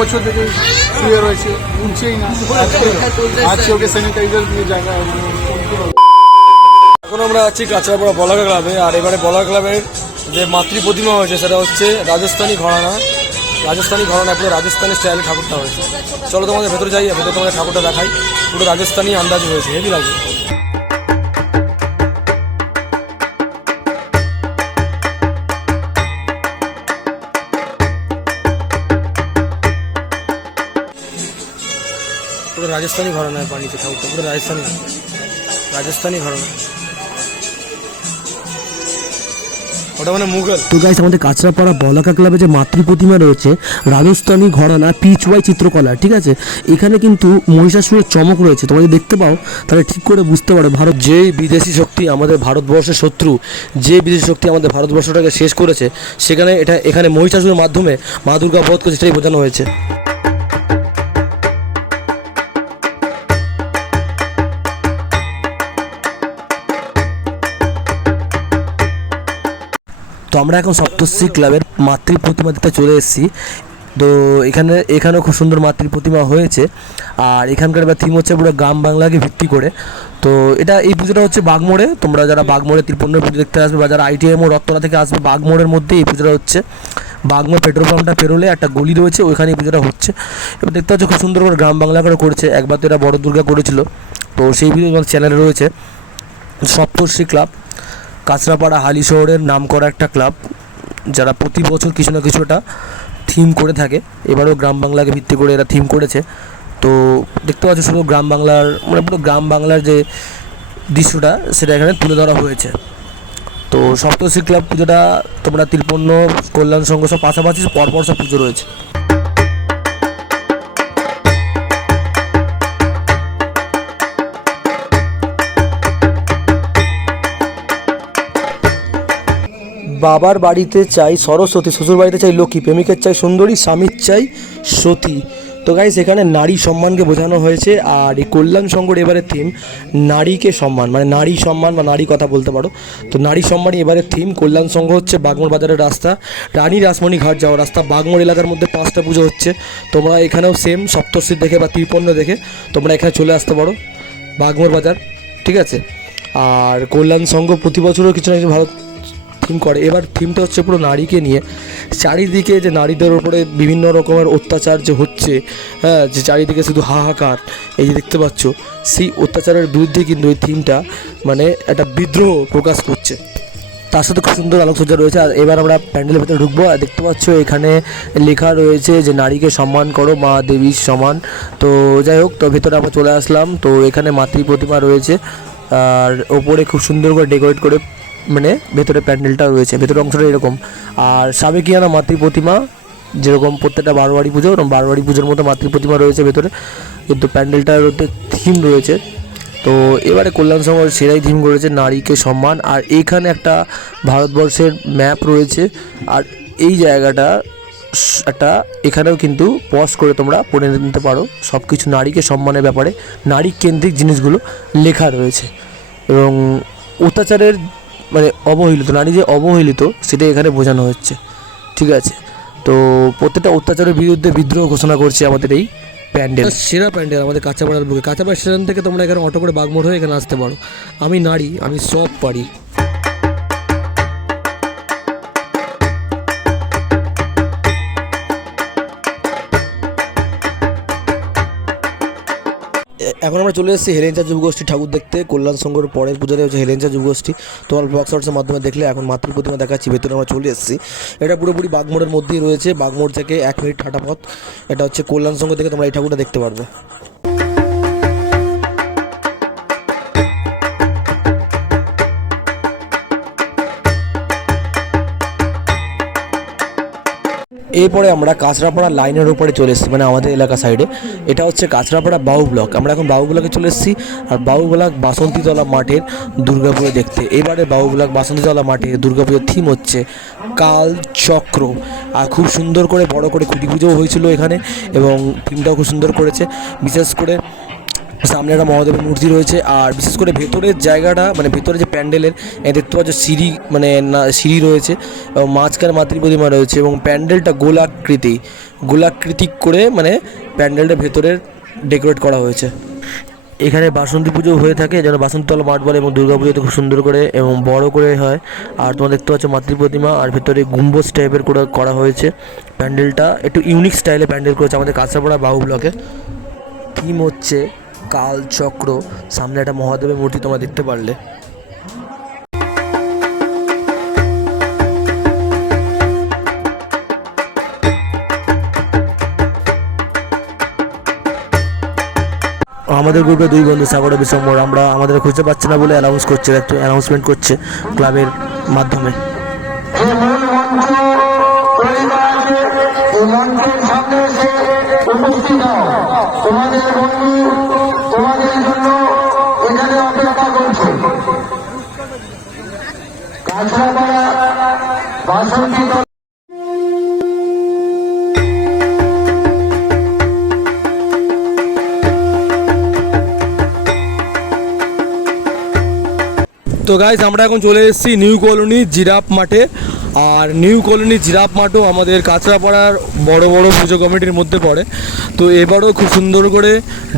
বছর থেকে শুয়ে রয়েছে, উঠছেই না। আজকে ওকে স্যানিটাইজার দিয়ে জায়গা এখন আমরা আছি কাঁচরাপাড়া বলাকা ক্লাবে, আর এবারে বলাকা ক্লাবের যে মাতৃ প্রতিমা হয়েছে, সেটা হচ্ছে রাজস্থানী ঘরানা। রাজস্থানী ঘরানা পুরো রাজস্থানি স্টাইলে ঠাকুরটা হয়েছে। চলো তোমাদের ভেতরে যাই ভেতরে তোমাদের ঠাকুরটা দেখাই। পুরো রাজস্থানী আন্দাজ হয়েছে, হেভি রাজস্থানী ঘরানায় পানিতে ঠাকুরটা পুরো রাজস্থানী রাজস্থানী ঘরানা। ওটা মানে মুঘল। তো গাইস আমাদের কাঁচরাপাড়া বলাকা ক্লাবে যে মাতৃ প্রতিমা রয়েছে রাজস্থানী ঘরানা পিচ ওয়াই চিত্রকলা ঠিক আছে? এখানে কিন্তু মহিষাসুরের চমক রয়েছে। তোমরা যদি দেখতে পাও তাহলে ঠিক করে বুঝতে পারো ভারত যে বিদেশি শক্তি আমাদের ভারতবর্ষের শত্রু যে বিদেশি শক্তি আমাদের ভারতবর্ষটাকে শেষ করেছে সেখানে এটা এখানে মহিষাসুরের মাধ্যমে মা দুর্গা বধ করেছে সেটাই বোঝানো হয়েছে। তো আমরা এখন সপ্তশ্রী ক্লাবের মাতৃ প্রতিমা দিতে চলে এসেছি। তো এখানে, এখানেও খুব সুন্দর মাতৃ প্রতিমা হয়েছে। আর এখানকার এবার থিম হচ্ছে পুরো গ্রাম বাংলাকে ভিত্তি করে। তো এটা, এই পুজোটা হচ্ছে বাগমোড়ে। তোমরা যারা বাগমোড়ে ত্রিপুণ্যের পুজো দেখতে আসবে বা যারা আইটিএম ও রত্তলা থেকে আসবে, বাগমোড়ের মধ্যে এই পুজোটা হচ্ছে। বাগমোড় পেট্রোল পাম্পটা পেরোলে একটা গলি রয়েছে ওইখানে এই পুজোটা হচ্ছে। এবার দেখতে পাচ্ছ খুব সুন্দর করে গ্রাম বাংলা করে করেছে। একবার তো এরা বড় দুর্গা করেছিল। তো সেই ভিডিও চ্যানেলে রয়েছে। সপ্তর্ষি ক্লাব। কাঁচরাপাড়া হালি শহরের নাম করা একটা ক্লাব, যারা প্রতি বছর কিছু না কিছু একটা থিম করে থাকে। এবারেও গ্রাম বাংলাকে ভিত্তি করে এরা থিম করেছে। তো দেখতে পাচ্ছ শুধু গ্রাম বাংলার মানে পুরো গ্রাম বাংলার যে দৃশ্যটা, সেটা এখানে তুলে ধরা হয়েছে। তো সপ্তর্ষি ক্লাব পুজোটা তোমরা তিলপন্ন কল্যাণ সংঘ সব পাশাপাশি পরপর সব পুজো রয়েছে। বাবার বাড়িতে চাই সরস্বতী, শ্বশুর বাড়িতে চাই লক্ষ্মী, প্রেমিকের চাই সুন্দরী, স্বামীর চাই সতী। তো গাইস এখানে নারী সম্মানকে বোঝানো হয়েছে আর এই কল্যাণ সংঘর এবারের থিম নারীকে সম্মান মানে নারী সম্মান বা নারী কথা বলতে পারো। তো নারী সম্মানই এবারের থিম কল্যাণ সংঘ হচ্ছে বাগমোড় বাজারের রাস্তা। রানী রাসমণি ঘাট যাওয়ার রাস্তা বাগমোড় এলাকার মধ্যে পাঁচটা পুজো হচ্ছে। তোমরা এখানেও সেম সপ্তর্ষি দেখে বা ত্রিপন্ন দেখে তোমরা এখানে চলে আসতে পারো বাগমোড় বাজার, ঠিক আছে? আর কল্যাণ সংঘ প্রতি বছরও কিছু না কিছু ভালো থিম করে। এবার থিমটা হচ্ছে পুরো নারীকে নিয়ে। চারিদিকে যে নারীদের ওপরে বিভিন্ন রকমের অত্যাচার যে হচ্ছে হ্যাঁ যে চারিদিকে শুধু হাহাকার, এই যে দেখতে পাচ্ছ, সেই অত্যাচারের বিরুদ্ধে কিন্তু এই থিমটা মানে একটা বিদ্রোহ প্রকাশ করছে। তার সাথে খুব সুন্দর আলোকসজ্জা রয়েছে। আর এবার আমরা প্যান্ডেলের ভেতরে ঢুকবো। আর দেখতে পাচ্ছ, এখানে লেখা রয়েছে যে নারীকে সম্মান করো, মা দেবীর সমান। তো যাই হোক, তো ভেতরে আমরা চলে আসলাম। তো এখানে মাতৃ প্রতিমা রয়েছে। আর ওপরে খুব সুন্দর করে ডেকোরেট করে মানে ভেতরে প্যান্ডেলটা রয়েছে ভেতরের অংশটা এরকম। আর সাবেকিয়ানা মাতৃ প্রতিমা, যেরকম প্রত্যেকটা বারোয়ারি পুজো ওরকম বারোয়ারি পুজোর মতো মাতৃ প্রতিমা রয়েছে ভেতরে। কিন্তু প্যান্ডেলটার মধ্যে থিম রয়েছে। তো এবারে কল্যাণ সংঘ সেরাই থিম করেছে, নারীকে সম্মান। আর এইখানে একটা ভারতবর্ষের ম্যাপ রয়েছে। আর এই জায়গাটা একটা, এখানেও কিন্তু পজ করে তোমরা পড়ে নিতে পারো। সব কিছু নারীকে সম্মানের ব্যাপারে নারী কেন্দ্রিক জিনিসগুলো লেখা রয়েছে। এবং অত্যাচারের মানে অবহেলিত নারী যে অবহেলিত সেটা এখানে বোঝানো হচ্ছে। ঠিক আছে? তো প্রত্যেকটা অত্যাচারের বিরুদ্ধে বিদ্রোহ ঘোষণা করছে আমাদের এই প্যান্ডেল। সেরা প্যান্ডেল আমাদের কাঁচাপাড়ার বুকে। কাঁচাপাড়া স্টেশন থেকে তোমরা এখানে অটো করে বাগমোড় হয়ে এখানে আসতে পারো। আমি নারী, আমি সব পারি। এখন আমরা চলে এসেছি হেলেঞ্চা যুবগোষ্ঠী ঠাকুর দেখতে। কল্যাণ সংঘর পরের পুজোতে হচ্ছে হেলেঞ্চা যুবগোষ্ঠী। তোমার বক্স আউটসের মাধ্যমে দেখলে এখন মাতৃ প্রতিমা দেখাচ্ছি, ভেতরে আমরা চলে এসেছি। এটা পুরোপুরি বাগমোড়ের মধ্যেই রয়েছে। বাগমোড় থেকে এক মিনিট হাঁটা পথ এটা হচ্ছে কল্যাণ সংঘ থেকে তোমরা এই ঠাকুরটা দেখতে পারবে। এরপরে আমরা কাঁচরাপাড়া লাইনের উপরে চলে এসেছি মানে আমাদের এলাকা সাইডে এটা হচ্ছে কাঁচরাপাড়া বাউ ব্লক আমরা এখন বাউ ব্লকে চলে এসেছি, আর বাউ ব্লক বাসন্তীতলা মাঠের দুর্গাপুজো দেখতে। এবারে বাউ ব্লক বাসন্তীতলা মাঠে দুর্গাপুজোর থিম হচ্ছে কাল চক্র। আর খুব সুন্দর করে বড় করে খুঁটি পুজোও হয়েছিল এখানে, এবং থিমটাও খুব সুন্দর করেছে। বিশেষ করে সামনে একটা মহাদেবের মূর্তি রয়েছে আর বিশেষ করে ভেতরের জায়গাটা মানে ভেতরে যে প্যান্ডেলের দেখতে পাচ্ছ সিঁড়ি মানে না সিঁড়ি রয়েছে এবং মাঝখানে মাতৃ প্রতিমা রয়েছে এবং প্যান্ডেলটা গোলাকৃতি গোলাকৃতি করে মানে প্যান্ডেলটা ভেতরের ডেকোরেট করা হয়েছে। এখানে বাসন্তী পুজো হয়ে থাকে যেন বাসন্তলা মাঠ বলে এবং দুর্গা পুজোতে খুব সুন্দর করে এবং বড় করে হয়। আর তোমরা দেখতে পাচ্ছ মাতৃ প্রতিমা আর ভেতরে গুম্বজ টাইপের করে করা হয়েছে প্যান্ডেলটা। একটু ইউনিক স্টাইলে প্যান্ডেল করেছে আমাদের কাঁচরাপাড়া বাহু ব্লকে। থিম হচ্ছে কাল চক্র। সামনে একটা মহাদেবের মূর্তি তোমরা দেখতে পারলে। আমাদের গ্রুপে দুই বন্ধু, সাগর বিশ্বম্বর আমরা আমাদের খুঁজতে পাচ্ছি না বলে অ্যানাউন্স করছে অ্যানাউন্সমেন্ট করছে ক্লাবের মাধ্যমে। তো গাইজ আমরা এখন চলে এসেছি নিউ কলোনি জিরাফ মাঠে। আর নিউ কলোনি জিরাফ মাঠও আমাদের কাঁচরাপাড়ার বড় বড় পুজো কমিটির মধ্যে পড়ে। তো এবারও খুব সুন্দর করে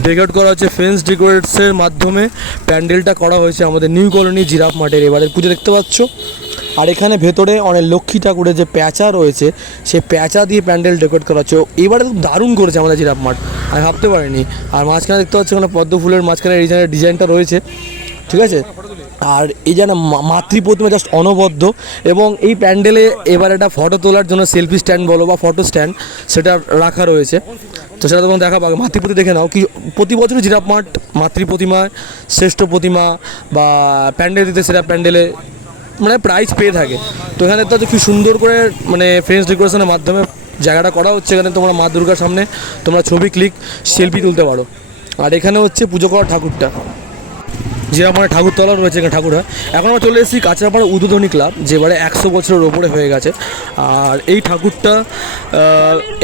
ডেকোরেট করা হচ্ছে ফেন্স ডেকোরেটসের মাধ্যমে প্যান্ডেলটা করা হয়েছে আমাদের নিউ কলোনি জিরাফ মাঠের এবারের পুজো দেখতে পাচ্ছ? আর এখানে ভেতরে অনেক লক্ষ্মী ঠাকুরের যে প্যাঁচা রয়েছে, সেই প্যাঁচা দিয়ে প্যান্ডেল ডেকোরেট করা হচ্ছে। এবারে দারুণ করেছে আমাদের জিরাফ মাঠ। আমি ভাবতে পারিনি। আর মাঝখানে দেখতে পাচ্ছি ওখানে পদ্ম ফুলের মাঝখানে এই ডিজাইনটা রয়েছে। ঠিক আছে? আর এই যেন মাতৃ প্রতিমা জাস্ট অনবদ্য এবং এই প্যান্ডেলে এবার একটা ফটো তোলার জন্য সেলফি স্ট্যান্ড বলো বা ফটো স্ট্যান্ড সেটা রাখা রয়েছে। তো সেটা তোমার দেখা পাবে মাতৃপ্রতি দেখে নাও। কি প্রতি বছরই জিরাফ মাঠ মাতৃ প্রতিমা শ্রেষ্ঠ প্রতিমা বা প্যান্ডেল দিতে সেটা প্যান্ডেলে মানে প্রাইজ পেয়ে থাকে। তো এখানে হচ্ছে খুব সুন্দর করে মানে ফ্রেন্স ডেকোরেশনের মাধ্যমে জায়গাটা করা হচ্ছে। এখানে তোমরা মা দুর্গার সামনে তোমরা ছবি ক্লিক সেলফি তুলতে পারো। আর এখানে হচ্ছে পুজো করা ঠাকুরটা। যেরকম ঠাকুরতলা রয়েছে এখানে ঠাকুর হয়। এখন আমরা চলে এসেছি কাঁচরাপাড়া উদ্বোধনী ক্লাব যেবারে একশো বছরের ওপরে হয়ে গেছে। আর এই ঠাকুরটা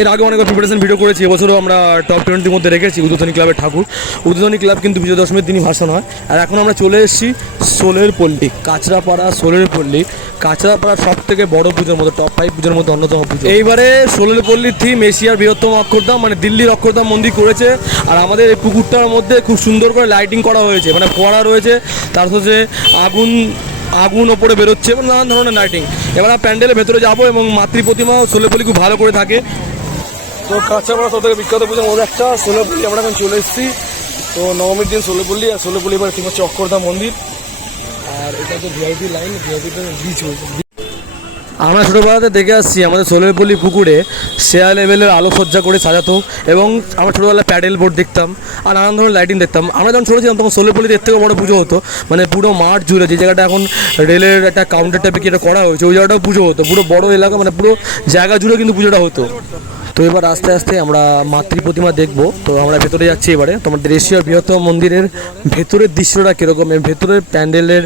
এর আগে অনেক প্রিপারেশন ভিডিও করেছি, এবছরও আমরা টপ টোয়েন্টির মধ্যে রেখেছি উদ্বোধনী ক্লাবের ঠাকুর। উদ্বোধনী ক্লাব কিন্তু বিজয় দশমীর দিনই ভাসান হয়। আর এখন আমরা চলে এসেছি সোলের পল্লী, কাঁচরাপাড়া সোলের পল্লী। কাঁচরাপাড়ার সব থেকে বড় পুজোর মতো টপ ফাইভ পুজোর মধ্যে অন্যতম পুজো। এইবারে সোলের পল্লীর থিম এশিয়ার বৃহত্তম অক্ষরধাম মানে দিল্লির অক্ষরধাম মন্দির করেছে। আর আমাদের এই পুকুরটার মধ্যে খুব সুন্দর করে লাইটিং করা হয়েছে মানে ফোয়ারা রয়েছে। তার সাথে আগুন আগুন ওপরে বেরোচ্ছে এবং নানান ধরনের লাইটিং এবার প্যান্ডেলের ভেতরে যাব এবং মাতৃ প্রতিমা সোলেপলি খুব ভালো করে থাকে। তো কাঁচাপাড়া সব থেকে বিখ্যাত পুজো মধ্যে একটা সোলেপল্লি আমরা এখন চলে এসেছি। তো নবমীর দিন সোলেপল্লি আর সোলেপল্লি এবার ঠিক হচ্ছে অক্ষরধাম মন্দির। আর এটা হচ্ছে ভিআইপি লাইন ভিআইপি বিচ আমরা ছোটোবেলাতে দেখে আসছি, আমাদের সোলেপল্লি পুকুরে শেয়ার লেভেলের আলোকসজ্জা করে সাজাতো এবং আমরা ছোটোবেলায় প্যাডেল বোর্ড দেখতাম আর নানান ধরনের লাইটিং দেখতাম। আমরা যখন ছোটো ছিলাম তখন সোলেরপল্লিতে এর থেকেও বড় পুজো হতো। মানে পুরো মাঠ জুড়ে যে জায়গাটা এখন রেলের একটা কাউন্টার টাইপে কি এটা করা হয়েছে, ওই জায়গাটাও পুজো হতো। পুরো বড় এলাকা মানে পুরো জায়গা জুড়ে কিন্তু পুজোটা হতো। তো এবার আস্তে আস্তে আমরা মাতৃ প্রতিমা দেখব। তো আমরা ভেতরে যাচ্ছি এবারে। তোমাদের এশিয়ার বৃহত্তম মন্দিরের ভেতরের দৃশ্যটা কীরকম এর ভেতরের প্যান্ডেলের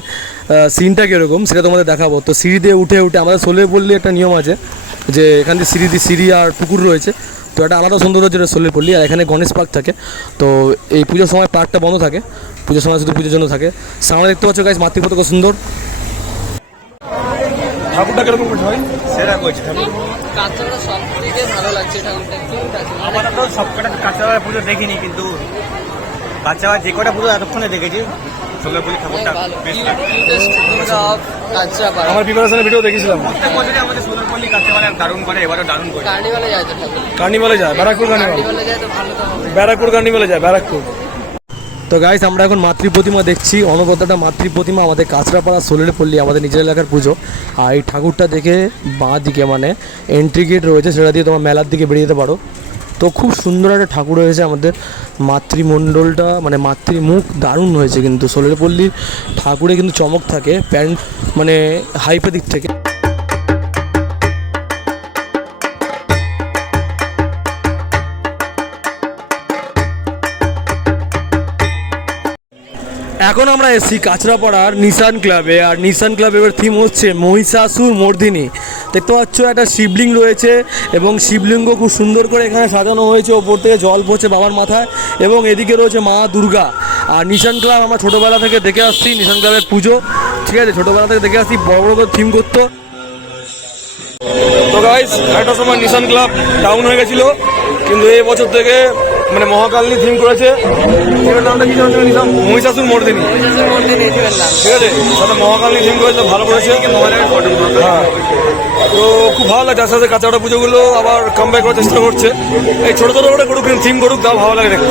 সিনটা কীরকম সেটা তোমাদের দেখাবো। তো সিঁড়ি দিয়ে উঠে উঠে আমাদের সোলে পল্লী একটা নিয়ম আছে যে এখান দিয়ে সিঁড়ি দিয়ে সিঁড়ি আর পুকুর রয়েছে। তো একটা আলাদা সৌন্দর্য যেটা সোলের পল্লী আর এখানে গণেশ পার্ক থাকে। তো এই পুজোর সময় পার্কটা বন্ধ থাকে। পুজোর সময় শুধু পুজোর জন্য থাকে। সামনে দেখতে পাচ্ছ গাছ মাতৃপত কত সুন্দর। ঠাকুরটা কীরকম হয়? সেরা করছে ঠাকুর। থেকে ভালো লাগছে ঠাকুরটা আমরা তো সব কটা কাঁচাবার পুজো দেখিনি কিন্তু যে কটা পুজো এতক্ষণে দেখেছি ষোলো পুজো ঠাকুরটা ভালো। বেশ লাগে কিউটেস্ট দুর্গা অফ কাঁচরাপাড়া আমার প্রিপারেশনের ভিডিও দেখেছিলাম। প্রত্যেক বছরই আমাদের ষোলোর পল্লী দারুণ করে এবারও দারুণ করে। কার্নিভালে যায় তো ঠাকুর। কার্নিভালে যায় ব্যারাকপুর কার্নিভাল। কার্নিভালে যায় তো ভালো তো হবে। ব্যারাকপুর কার্নিভালে যায় ব্যারাকপুর। তো গাইস আমরা এখন মাতৃ প্রতিমা দেখছি। অনবদ্যটা মাতৃ প্রতিমা আমাদের কাঁচরাপাড়া সোলের পল্লী, আমাদের নিজের এলাকার পুজো। আর এই ঠাকুরটা দেখে বাঁ দিকে মানে এন্ট্রি গেট রয়েছে, সেটা দিয়ে তোমার মেলার দিকে বেরিয়ে যেতে পারো। তো খুব সুন্দর একটা ঠাকুর হয়েছে আমাদের। মাতৃমণ্ডলটা মানে মাতৃমুখ দারুণ হয়েছে কিন্তু। সোলের পল্লীর ঠাকুরে কিন্তু চমক থাকে, প্যান্ট মানে হাইপের দিক থেকে। এখন আমরা এসেছি কাঁচরাপাড়ার নিশান ক্লাবে আর নিশান ক্লাবের থিম হচ্ছে মহিষাসুর মর্দিনী। দেখতে পাচ্ছ, একটা শিবলিঙ্গ রয়েছে এবং শিবলিঙ্গ খুব সুন্দর করে এখানে সাজানো হয়েছে, ওপর থেকে জল পড়ছে বাবার মাথায় এবং এদিকে রয়েছে মা দুর্গা। আর নিশান ক্লাব আমরা ছোটোবেলা থেকে দেখে আসছি নিশান ক্লাবের পুজো। ঠিক আছে, ছোটোবেলা থেকে দেখে আসছি, বড় বড় করে থিম করতো। তো গাইস একটা সময় নিশান ক্লাব ডাউন হয়ে গেছিল, কিন্তু এই বছর থেকে মানে মহাকালী থিম করেছে। নামটা কি জানো নিশান মহিষাসুর মর্দিনী। ঠিক আছে। মহাকাল মহাকালী থিম করেছে ভালো করেছে। হ্যাঁ। তো খুব ভালো লাগছে আস্তে আস্তে কাঁচাটা পুজোগুলো আবার কাম ব্যাক করার চেষ্টা করছে। এই ছোটো ছোটো করে করুক থিম করুক তাও ভালো লাগে দেখতে।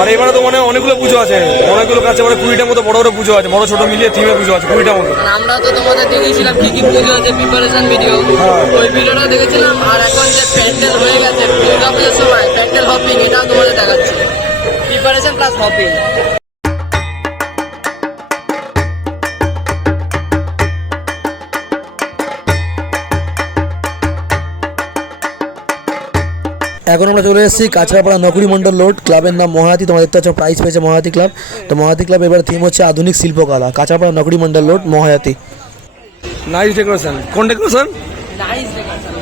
আর এবারে তো মানে অনেকগুলো পুজো আছে। অনেকগুলো কাছে মানে কুড়িটার মতো বড় বড় পুজো আছে। বড় ছোট মিলিয়ে থিমে পুজো আছে কুড়িটা মতো। আমরা তো তোমাদের দেখিয়েছিলাম কি কি পুজো আছে প্রিপারেশন ভিডিও ওই ভিডিওটা দেখেছিলাম আর এখন যে প্যান্ডেল হয়ে গেছে দুর্গা পুজোর সময় প্যান্ডেল হপিং এটাও তোমাদের দেখাচ্ছি। প্রিপারেশন প্লাস হপিং এখন আমরা চলে এসেছি কাছড়াপাড়া নকরি মন্ডল রোড। ক্লাবের নাম মহাতি তোমার দেখতে পাচ্ছ প্রাইজ পেয়েছে মহাতি ক্লাব। তো মহাতি ক্লাব এবার থিম হচ্ছে আধুনিক শিল্পকলা কাছড়াপাড়া নকরি মন্ডল রোড মহায়াতি নাইস ডেকোরেশন কোন ডেকোরেশন নাইস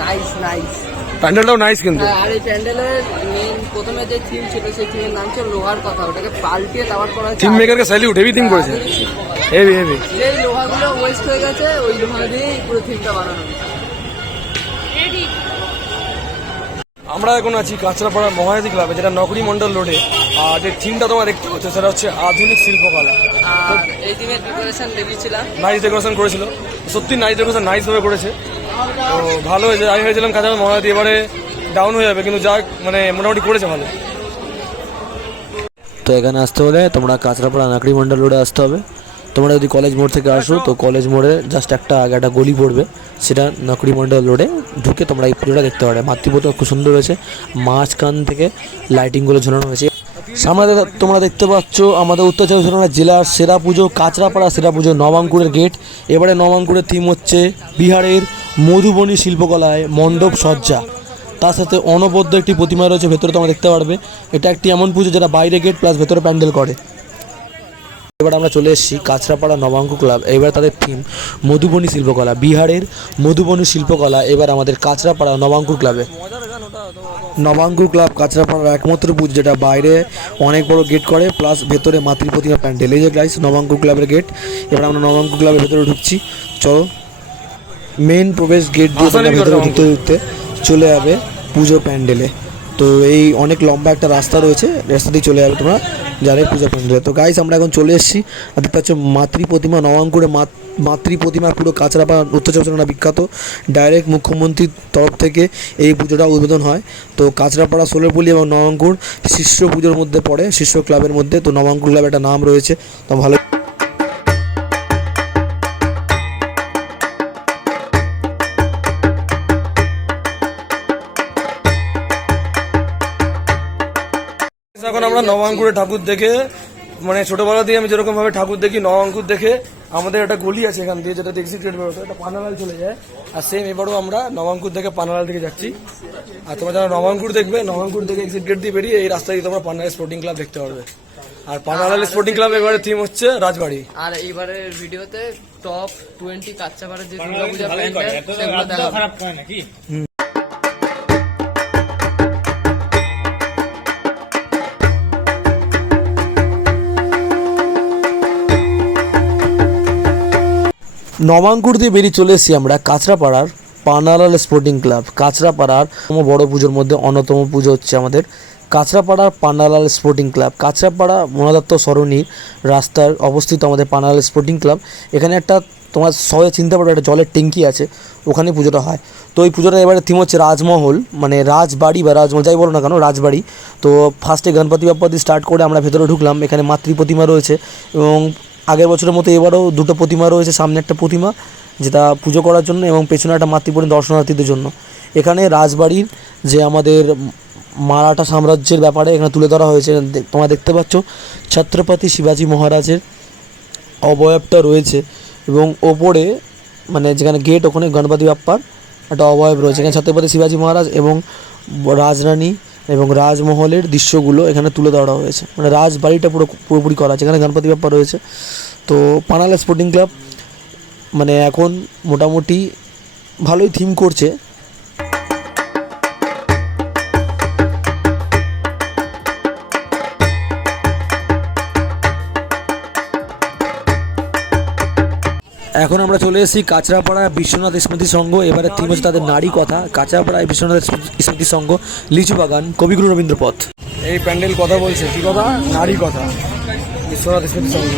নাইস নাইস প্যান্ডেলটাও নাইস কিন্তু। হ্যাঁ আর এই প্যান্ডেলের মেন প্রথমে যে থিম ছিল সেই থিমের নাম ছিল লোহার কথা। ওটাকে পাল্টিয়ে করা হয়েছে। থিম মেকারকে স্যালিউট হেভি থিম করেছে। হেভি হেভি যে লোহাগুলো ওয়েস্ট হয়ে গেছে ওই লোহা দিয়েই পুরো থিমটা বানানো হয়েছে। আমরা এখন আছি কাঁচরাপাড়া মহায়াতি ক্লাবে যেটা নকরি মন্ডল রোডে। আর যে থিমটা তোমার দেখতে পাচ্ছ সেটা হচ্ছে আধুনিক শিল্পকলা। আর এই থিমের প্রিপারেশন দেখিয়েছিলাম। নাইস ডেকোরেশন করেছিল। সত্যি নাইস ডেকোরেশন নাইস ভাবে করেছে। তো ভালো হয়েছে আমি ভেবেছিলাম কাঁচরাপাড়া মহায়াতি এবারে ডাউন হয়ে যাবে কিন্তু যাক মানে মোটামুটি করেছে ভালো। তো এখানে আসতে হলে তোমরা কাঁচরাপাড়া নাকড়ি মন্ডল রোডে আসতে হবে। তোমরা যদি কলেজ মোড় থেকে আসো, তো কলেজ মোড়ে জাস্ট একটা, আগে একটা গলি পড়বে। সেটা নকরি মন্ডল রোডে ঢুকে তোমরা এই পুজোটা দেখতে পারবে। মাতৃপূজা খুব সুন্দর হয়েছে। মাঝখান থেকে লাইটিংগুলো ঝোলানো হয়েছে। সামনে তোমরা দেখতে পাচ্ছ আমাদের উত্তর চব্বিশ পরগনা জেলার সেরা পুজো, কাঁচরাপাড়া সেরা পুজো, নবাঙ্কুরের গেট এবারে নবাঙ্কুরের থিম হচ্ছে বিহারের মধুবনী শিল্পকলায় মণ্ডপ সজ্জা। তার সাথে অনবদ্য একটি প্রতিমা রয়েছে, ভেতরে তোমরা দেখতে পারবে। এটা একটি এমন পুজো যেটা বাইরে গেট প্লাস ভেতরে প্যান্ডেল করে। এবার আমরা চলে এসেছি কাছড়াপাড়া নবাঙ্ক ক্লাব এবার তাদের থিম মধুবনী শিল্পকলা। বিহারের মধুবনী শিল্পকলা এবার আমাদের কাছড়াপাড়া নবাঙ্কুর ক্লাবে। নবাঙ্কুর ক্লাব কাছড়াপাড়ার একমাত্র পুজো যেটা বাইরে অনেক বড় গেট করে প্লাস ভেতরে মাতৃ প্রতিমা প্যান্ডেল। এই যে গাইস নবাঙ্কুর ক্লাবের গেট এবার আমরা নবাঙ্কুর ক্লাবের ভেতরে ঢুকছি। চলো মেন প্রবেশ গেট দিয়ে ভেতরে ঢুকতে ঢুকতে চলে যাবে পুজো প্যান্ডেলে। তো এই অনেক লম্বা একটা রাস্তা রয়েছে, রাস্তা দিয়ে চলে যাবে তোমরা যারা পুজো প্যান্ডেলে তো গাইস আমরা এখন চলে এসেছি, আর দেখতে পাচ্ছ মাতৃ প্রতিমা, নবাঙ্কুরে মাত- মাতৃ প্রতিমা পুরো কাঁচরাপাড়া উত্তর চব্বিশ বিখ্যাত। ডাইরেক্ট মুখ্যমন্ত্রীর তরফ থেকে এই পুজোটা উদ্বোধন হয়। তো কাঁচরাপাড়া সোলেরপল্লী এবং নবাঙ্কুর শীর্ষ পুজোর মধ্যে পড়ে শীর্ষ ক্লাবের মধ্যে। তো নবাঙ্কুর ক্লাবের একটা নাম রয়েছে, তো ভালো আমরা নবাঙ্কুরে ঠাকুর দেখে মানে ছোটবেলা দিয়ে আমি যেরকম ভাবে ঠাকুর দেখি নবাঙ্কুর দেখে আমাদের একটা গলি আছে এখান দিয়ে যেটা এক্সিট গেট বেরোতো একটা পানালাল চলে যায়। আর সেম এবারও আমরা নবাঙ্কুর থেকে পানালাল দিকে যাচ্ছি। আর তোমরা যারা নবাঙ্কুর দেখবে নবাঙ্কুর থেকে এক্সিট গেট দিয়ে বেরিয়ে এই রাস্তা দিয়ে তোমরা পানালাল স্পোর্টিং ক্লাব দেখতে পারবে। আর পানালাল স্পোর্টিং ক্লাব এবারে থিম হচ্ছে রাজবাড়ি। আর এইবারের ভিডিওতে টপ টোয়েন্টি কাচ্চাপাড়ার যে দুর্গা পূজা প্যান্ডেল সেগুলো দেখাবো। নবাঙ্কুর দিয়ে বেরিয়ে চলে এসেছি আমরা কাঁচরাপাড়ার পানালাল স্পোর্টিং ক্লাব কাঁচরাপাড়ার বড় পুজোর মধ্যে অন্যতম পুজো হচ্ছে আমাদের কাঁচরাপাড়ার পানালাল স্পোর্টিং ক্লাব কাঁচরাপাড়া মনোদত্ত সরণির রাস্তার অবস্থিত আমাদের পানালাল স্পোর্টিং ক্লাব এখানে একটা তোমার সবাই চিনতে পারবে, একটা জলের ট্যাঙ্কি আছে ওখানে পুজোটা হয়। তো এই পুজোটা এবারে থিম হচ্ছে রাজমহল মানে রাজবাড়ি বা রাজমহল, যাই বলো না কেন, রাজবাড়ি। তো ফার্স্টে গণপতি বাপ্পা দিয়ে স্টার্ট করে আমরা ভেতরে ঢুকলাম, এখানে মাতৃ প্রতিমা রয়েছে এবং আগের বছরের মতো এবারও দুটো প্রতিমা রয়েছে, সামনে একটা প্রতিমা, যেটা পুজো করার জন্য এবং পেছনে একটা মাতৃপূর্ণ দর্শনার্থীদের জন্য। এখানে রাজবাড়ির যে আমাদের মারাঠা সাম্রাজ্যের ব্যাপারে এখানে তুলে ধরা হয়েছে তোমরা দেখতে পাচ্ছ, ছত্রপতি শিবাজী মহারাজের অবয়বটা রয়েছে এবং ওপরে মানে যেখানে গেট ওখানে গণপতি বাপ্পার একটা অবয়ব রয়েছে। এখানে ছত্রপতি শিবাজি মহারাজ এবং রাজরানী এবং রাজমহলের দৃশ্যগুলো এখানে তুলে ধরা হয়েছে। মানে রাজবাড়িটা পুরো, পুরোপুরি করা আছে। এখানে গণপতি বাপ্পা রয়েছে। তো পানালা স্পোর্টিং ক্লাব মানে এখন মোটামুটি ভালোই থিম করছে। এখন আমরা চলে এসেছি কাঁচরাপাড়া বিশ্বনাথ স্মৃতি সংঘ। এবারে থিম হচ্ছে তাদের নারী কথা। কাঁচরাপাড়া বিশ্বনাথ স্মৃতি সংঘ লিচু বাগান কবিগুরু রবীন্দ্র পথ। এই প্যান্ডেল কথা বলছে। কি কথা? নারী কথা। বিশ্বনাথ স্মৃতি সংঘ।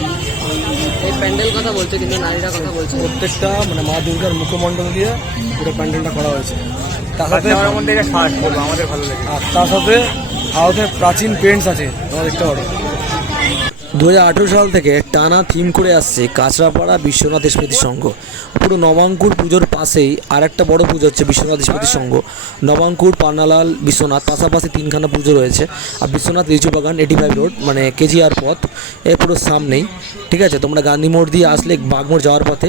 এই প্যান্ডেল কথা বলছে কিন্তু নারীরা কথা বলছে প্রত্যেকটা মানে মা দুর্গার মুখমণ্ডল দিয়ে পুরো প্যান্ডেলটা করা হয়েছে। তার সাথে কাঁচাপাড়ার ফার্স্ট বলব আমাদের ভালো লাগে। আর তার সাথে ভারতের প্রাচীন পেন্টস আছে তোমরা দেখতে পারো। দু হাজার আঠেরো সাল থেকে টানা থিম করে আসছে কাঁচরাপাড়া বিশ্বনাথ স্মৃতি সংঘ। পুরো নবাঙ্কুর পুজোর পাশেই আর একটা বড় পুজো হচ্ছে বিশ্বনাথ স্মৃতি সংঘ। নবাঙ্কুর, পান্নালাল, বিশ্বনাথ পাশাপাশি তিনখানা পুজো রয়েছে। আর বিশ্বনাথ লিচু বাগান এইটি ফাইভ রোড মানে কেজিআর পথ, এর পুরো সামনেই। ঠিক আছে? তোমরা গান্ধী মোড় দিয়ে আসলে বাগমোড় যাওয়ার পথে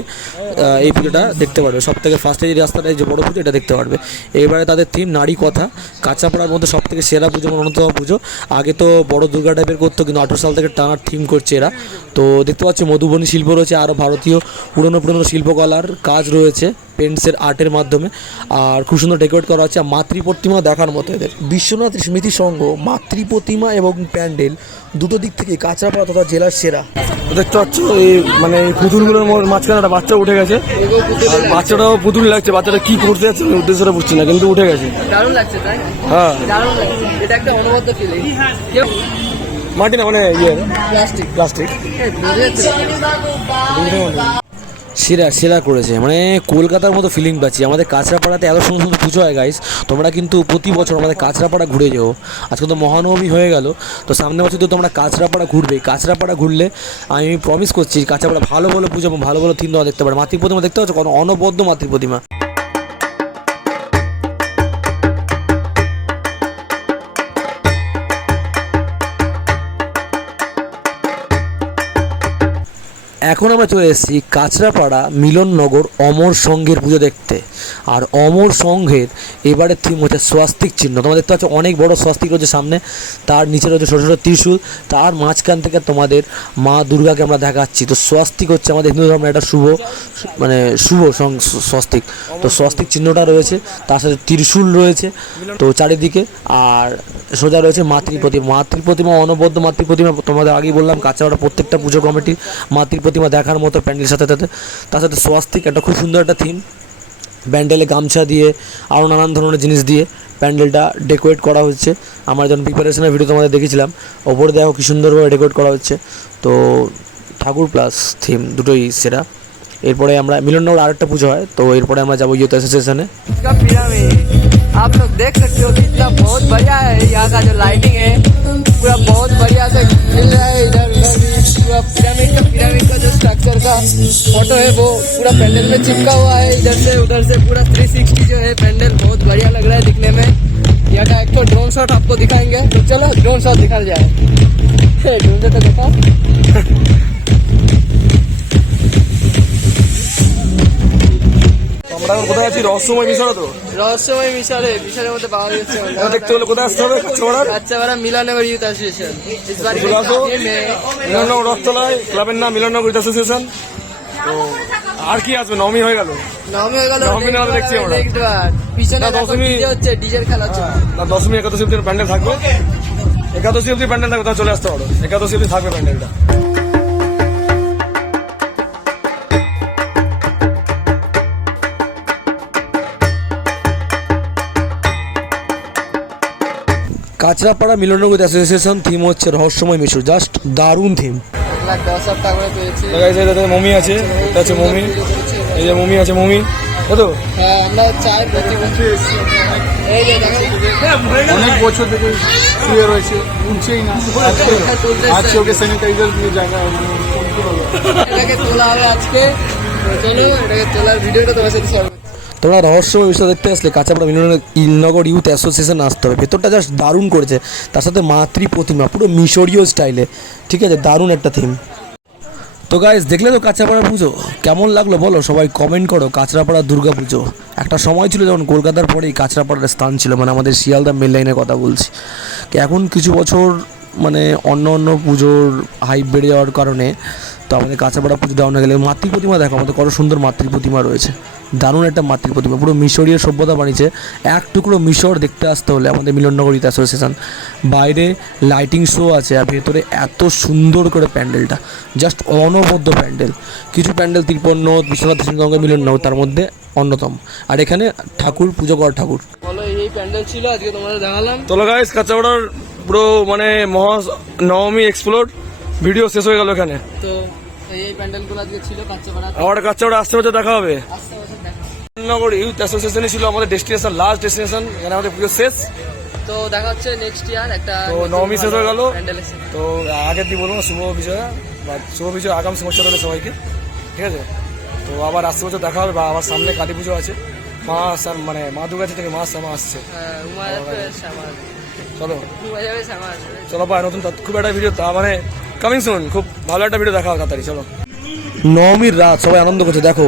এই পুজোটা দেখতে পারবে। সব থেকে ফার্স্টে যে রাস্তাটা যে বড় পুজো, এটা দেখতে পারবে। এবারে তাদের থিম নারী কথা। কাঁচাপাড়ার মধ্যে সব থেকে সেরা পুজো মানে অন্যতম পুজো। আগে তো বড় দুর্গা টাইপের করতো, কিন্তু আঠেরো সাল থেকে টানার থিম করছে এরা। তো দেখতে পাচ্ছি মধুবনী শিল্প রয়েছে আরও ভারতীয় পুরনো পুরনো শিল্পকলার কাজ রয়েছে পেন্টসের আর্টের মাধ্যমে। আর খুব সুন্দর ডেকোরেট করা হচ্ছে আর মাতৃ প্রতিমা দেখার মতো এদের। বিশ্বনাথ স্মৃতি সংঘ মাতৃ প্রতিমা এবং প্যান্ডেল দুটো দিক থেকে কাঁচরাপাড়া তথা জেলার সেরা। দেখতে পাচ্ছ এই মানে এই পুতুলগুলোর মাঝখানে একটা বাচ্চা উঠে গেছে। আর বাচ্চাটাও পুতুল লাগছে বাচ্চাটা কি করতে যাচ্ছে আমি উদ্দেশ্যটা বুঝছি না কিন্তু উঠে গেছে। দারুণ লাগছে তাই? হ্যাঁ। দারুণ লাগছে এটা একটা কেউ মাটি না মানে ইয়ে প্লাস্টিক প্লাস্টিক সেরা সেরা করেছে। মানে কলকাতার মতো ফিলিং পাচ্ছি। আমাদের কাঁচরাপাড়াতে এত সুন্দর সুন্দর পুজো হয় গাইস তোমরা কিন্তু প্রতি বছর আমাদের কাঁচরাপাড়া ঘুরে যেও। আজকে তো মহানবমী হয়ে গেল। তো সামনে বছর তো তোমরা কাঁচরাপাড়া ঘুরবে। কাঁচরাপাড়া ঘুরলে আমি প্রমিস করছি কাঁচরাপাড়া ভালো ভালো পুজো এবং ভালো ভালো থিম তোমরা দেখতে পারো। মাতৃ প্রতিমা দেখতে পাচ্ছ? কোনো অনবদ্য মাতৃ প্রতিমা এখন আমরা চলে এসেছি কাঁচরাপাড়া মিলননগর অমর সংঘের পুজো দেখতে। আর অমর সংঘের এবারের থিম হচ্ছে স্বাস্তিক চিহ্ন। তোমাদের দেখতে পাচ্ছ অনেক বড় স্বাস্তিক রয়েছে সামনে। তার নিচে রয়েছে ছোটো ছোটো ত্রিশূল। তার মাঝখান থেকে তোমাদের মা দুর্গাকে আমরা দেখাচ্ছি। তো স্বাস্তিক হচ্ছে আমাদের হিন্দু ধর্মের একটা শুভ মানে শুভ স্বস্তিক। তো স্বস্তিক চিহ্নটা রয়েছে। তার সাথে ত্রিশূল রয়েছে। তো চারিদিকে আর সোজা রয়েছে মাতৃ প্রতিমা মাতৃ প্রতিমা অনবদ্য মাতৃ প্রতিমা তোমাদের আগেই বললাম কাঁচাপাড়া প্রত্যেকটা পুজো কমিটি মাতৃ প্রতিমা দেখার মতো প্যান্ডেলের সাথে সাথে তার সাথে স্বাস্তিক একটা খুব সুন্দর একটা থিম প্যান্ডেলে গামছা দিয়ে আরও নানান ধরনের জিনিস দিয়ে প্যান্ডেলটা ডেকোরেট করা হচ্ছে আমরা যখন প্রিপারেশনের ভিডিও তোমাদের দেখেছিলাম ওপরে দেখো কি সুন্দরভাবে ডেকোরেট করা হচ্ছে তো ঠাকুর প্লাস থিম দুটোই সেরা এরপরে আমরা মিলননগর আরেকটা পুজো হয় তো এরপরে আমরা যাবো ইউথ অ্যাসোসিয়েশনে का पिरामिड आप लोग देख सकते हो कितना बहुत बढ़िया है यहाँ का जो लाइटिंग है पूरा बहुत बढ़िया से मिल रहा है इधर उधर भी पूरा पिरामिड का पिरामिड का जो स्ट्रक्चर का फ़ोटो है, वो पूरा पैंडल में चिपका हुआ है, इधर से उधर से पूरा 360 जो है पैंडल बहुत बढ़िया लग रहा है दिखने में। यहाँ का एक तो ड्रोन शॉट आपको दिखाएँगे। तो चलो ड्रोन शॉट दिखा जाए। ड्रोन से तो देखो? আমরা এখন কোথায় আছি? রহস্যময় মিশরে তো? রহস্যময় মিশরে মিশরের মধ্যে পাওয়া যাচ্ছে দেখতে হলে কোথায় আসতে হবে? কাচ্চাপাড়া কাচ্চাপাড়া মিলনগর ইউথ অ্যাসোসিয়েশন। মিলনগর রথতলায় ক্লাবের নাম মিলনগর ইউথ অ্যাসোসিয়েশন। তো আর কি আসবে নবমী হয়ে গেল। নবমী হয়ে গেল নবমী না দেখছি আমরা। পিছনে দশমী হচ্ছে ডিজের খেলা হচ্ছে না দশমী একাদশী অব্দি প্যান্ডেল থাকবে। একাদশী অব্দি প্যান্ডেল থাকবে তা চলে আসতে পারো একাদশী অব্দি থাকবে প্যান্ডেলটা। কাঁচরাপাড়া মিলননগর অ্যাসোসিয়েশন থিম হচ্ছে রহস্যময় মিশর জাস্ট দারুণ থিম মমি আছে এটা আছে মমি। এই যে মমি আছে মমি। তো? হ্যাঁ অনেক বছর থেকে শুয়ে রয়েছে উঠছেই না। আজকে ওকে স্যানিটাইজার দিয়ে জায়গা তোলা হবে আজকে। তো চলো এটাকে তোলার ভিডিওটা তোমার সাথে তোমরা রহস্যময় বিষয় দেখতে আসলে কাঁচাপাড়া মিলননগর ইউথ অ্যাসোসিয়েশন আসতে হবে। ভেতরটা জাস্ট দারুণ করেছে। তার সাথে মাতৃ প্রতিমা, পুরো মিশরীয় স্টাইলে। ঠিক আছে, দারুণ একটা থিম তো গাইজ দেখলে তো কাঁচাপাড়া পুজো? কেমন লাগল বলো? সবাই কমেন্ট করো, কাঁচরাপাড়া দুর্গা পুজো। একটা সময় ছিল যখন কলকাতার পরেই কাঁচরাপাড়ার স্থান ছিল মানে আমাদের শিয়ালদা মেল লাইনের কথা বলছি। এখন কিছু বছর মানে অন্য অন্য পুজোর হাইপ বেড়ে যাওয়ার কারণে তো আমাদের কাঁচাপাড়া পুজো ডাউন হয়ে গেলে মাতৃ প্রতিমা দেখো আমাদের কত সুন্দর মাতৃ প্রতিমা রয়েছে। দারুণ একটা মাতৃ প্রতিমা পুরো মিশরীয় সভ্যতা বানিয়েছে। এক টুকরো মিশর দেখতে আসতে হলে আমাদের মিলননগর ইতিহাস অ্যাসোসিয়েশন বাইরে লাইটিং শো আছে আর ভেতরে এত সুন্দর করে প্যান্ডেলটা জাস্ট অনবদ্য প্যান্ডেল। কিছু প্যান্ডেল তিরপন্ন বিশ্বনাথ সিংহঙ্গা মিলননগর তার মধ্যে অন্যতম। আর এখানে ঠাকুর পুজো করা ঠাকুর। এই প্যান্ডেল ছিল আজকে তোমাদের দেখালাম গাইস কাঁচাপাড়ার পুরো মানে মহা নবমী এক্সপ্লোর ভিডিও শেষ হয়ে গেল এখানে। তো এই প্যান্ডেলগুলো আজকে ছিল কাচ্চাপাড়া আবার কাঁচাপাড়া আসতে বছর দেখা হবে? নগর ইউথ অ্যাসোসিয়েশনই ছিল আমাদের ডেস্টিনেশন লাস্ট ডেস্টিনেশন এখানে আমাদের পুজো শেষ। তো দেখা হচ্ছে নেক্সট ইয়ার একটা তো নবমী শেষ হয়ে গেল। তো আগের দিন বলব শুভ বিজয়া বা শুভ বিজয় আগাম শুভেচ্ছা সবাইকে। ঠিক আছে? তো আবার আসতে বছর দেখা হবে বা আবার সামনে কালী পুজো আছে। মা মানে মা দুর্গা থেকে মা শ্যামা আসছে। হ্যাঁ। চলো। চলো ভাই নতুন খুব একটা ভিডিও তা মানে কামিং শুন খুব ভালো একটা ভিডিও দেখা হবে তাড়াতাড়ি, চলো। নবমীর রাত, সবাই আনন্দ করছে, দেখো।